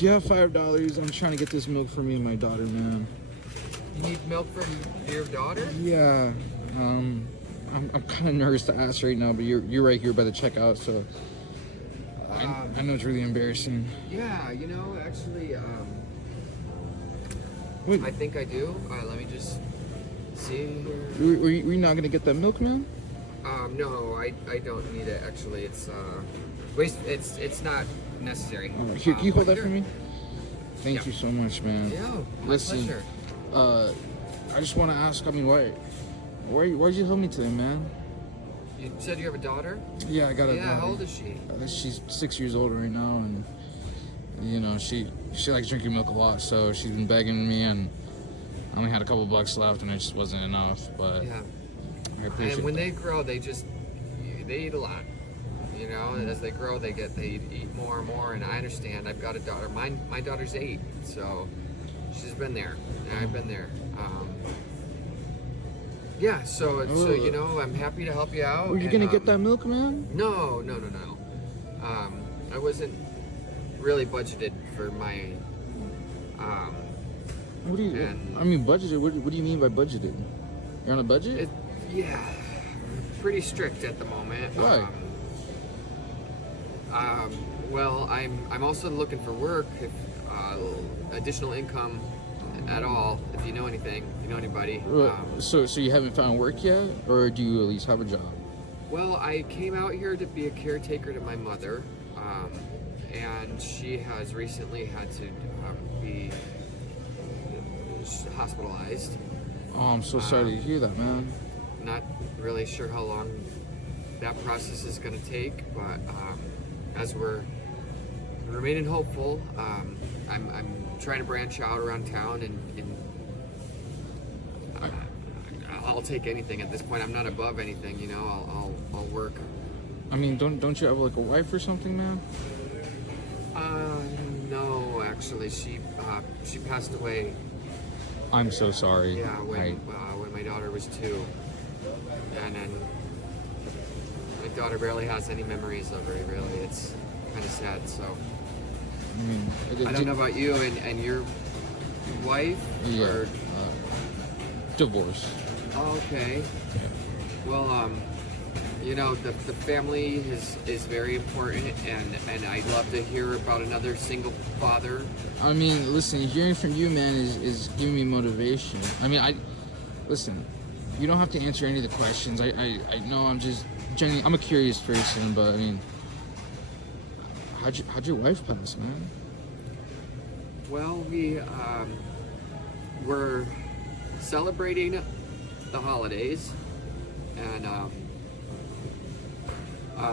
Do you have $5? I'm trying to get this milk for me and my daughter, man. You need milk for your daughter? Yeah. I'm kind of nervous to ask right now, but you're right here by the checkout, so I know it's really embarrassing. Yeah, you know, actually, Wait, I think I do. Let me just see here. were you not gonna get that milk, man? No, I don't need it. Actually, it's not necessary. All right, here, can you hold that for me? Thank Yeah. you so much, man. Yeah, my Listen, pleasure. I just want to ask. I mean, why'd you help me today, man? You said you have a daughter? Yeah, I got a Yeah, daughter. how old is she? She's 6 years old right now, and you know she likes drinking milk a lot, so she's been begging me, and I only had a couple bucks left, and it just wasn't enough. But Yeah. I appreciate And when it. they grow, they eat a lot. You know, and as they grow, they eat more and more. And I understand. I've got a daughter. My daughter's 8, so she's been there, and I've been there. Yeah, so you know, I'm happy to help you out. Were you and, gonna get that milk, man? No. I wasn't really budgeted for my. What do you? And- I mean, budgeted. What do you mean by budgeted? You're on a budget? Yeah, pretty strict at the moment. Why? Well, I'm also looking for work, if additional income at all. If you know anything, if you know anybody. So you haven't found work yet, or do you at least have a job? Well, I came out here to be a caretaker to my mother, and she has recently had to be hospitalized. Oh, I'm so sorry to hear that, man. Not really sure how long that process is going to take, but as we're remaining hopeful, I'm trying to branch out around town, and I'll take anything at this point. I'm not above anything, you know. I'll work. I mean, don't you have like a wife or something, man? No, actually, she passed away. I'm so sorry. Yeah, when my daughter was 2, and then my daughter barely has any memories of her. Really, it's kind of sad. So I mean, I don't know about you and your wife. Yeah. Or, Divorce. oh, okay. Well, you know, the family is very important, and I'd love to hear about another single father. I mean, listen, hearing from you, man, is giving me motivation. I mean, listen. You don't have to answer any of the questions. I know I'm just genuinely. I'm a curious person, but I mean, how'd your wife pass, man? Well, we were celebrating the holidays, and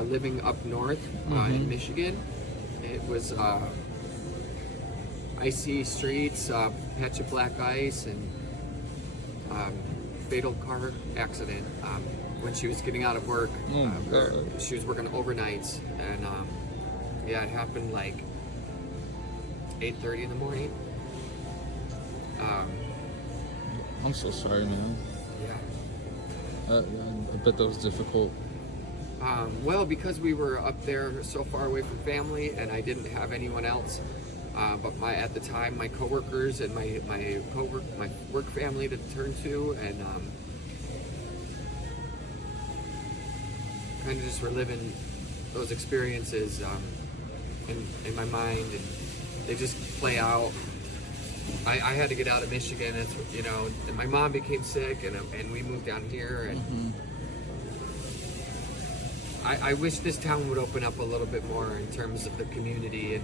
living up north in Michigan. It was icy streets, patch of black ice, and fatal car accident when she was getting out of work. She was working overnights, and yeah, it happened like 8:30 in the morning. I'm so sorry, man. Yeah. I bet that was difficult. Well, because we were up there so far away from family, and I didn't have anyone else. But at the time, my coworkers and my work family to turn to, and kind of just reliving those experiences in my mind, and they just play out. I had to get out of Michigan, you know, and my mom became sick, and we moved down here, and I wish this town would open up a little bit more in terms of the community, and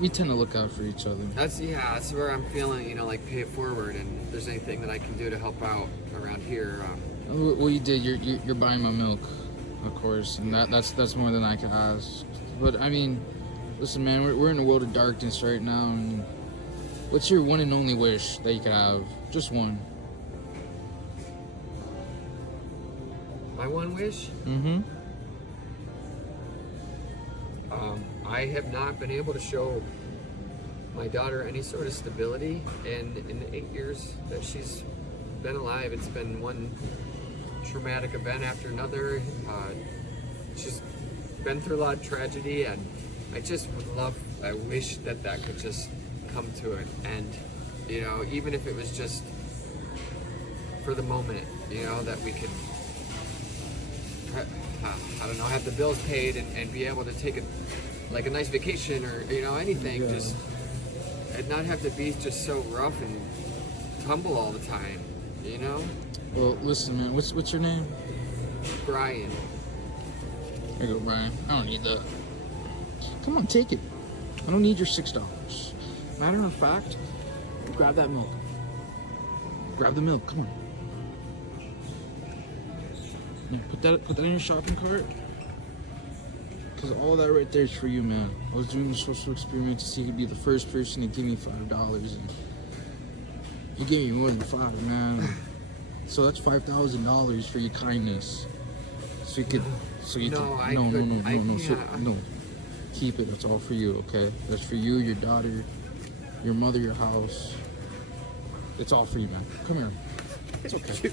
we tend to look out for each other. that's where I'm feeling, you know, like pay it forward, and if there's anything that I can do to help out around here. Well, you did. You're buying my milk, of course, and that's more than I could ask. But I mean, listen, man, we're in a world of darkness right now, and what's your one and only wish that you could have? Just one. My one wish? Mm-hmm. I have not been able to show my daughter any sort of stability in the 8 years that she's been alive. It's been one traumatic event after another. She's been through a lot of tragedy, and I just would love, I wish that that could just come to an end, you know, even if it was just for the moment, you know, that we could, I don't know, have the bills paid and be able to take a nice vacation or, you know, anything, Yeah. just, and not have to be just so rough and tumble all the time, you know? Well, listen, man. What's your name? Brian. There you go, Brian. I don't need that. Come on, take it. I don't need your $6. Matter of fact, grab that milk. Grab the milk. Come on. Yeah, put that in your shopping cart. Cause all that right there is for you, man. I was doing the social experiment to see if you'd be the first person to give me $5, and you gave me more than $5, man. So that's $5,000 for your kindness. So you could, No, I no, couldn't. no. Keep it. That's all for you, okay? That's for you, your daughter, your mother, your house. It's all for you, man. Come here. It's okay.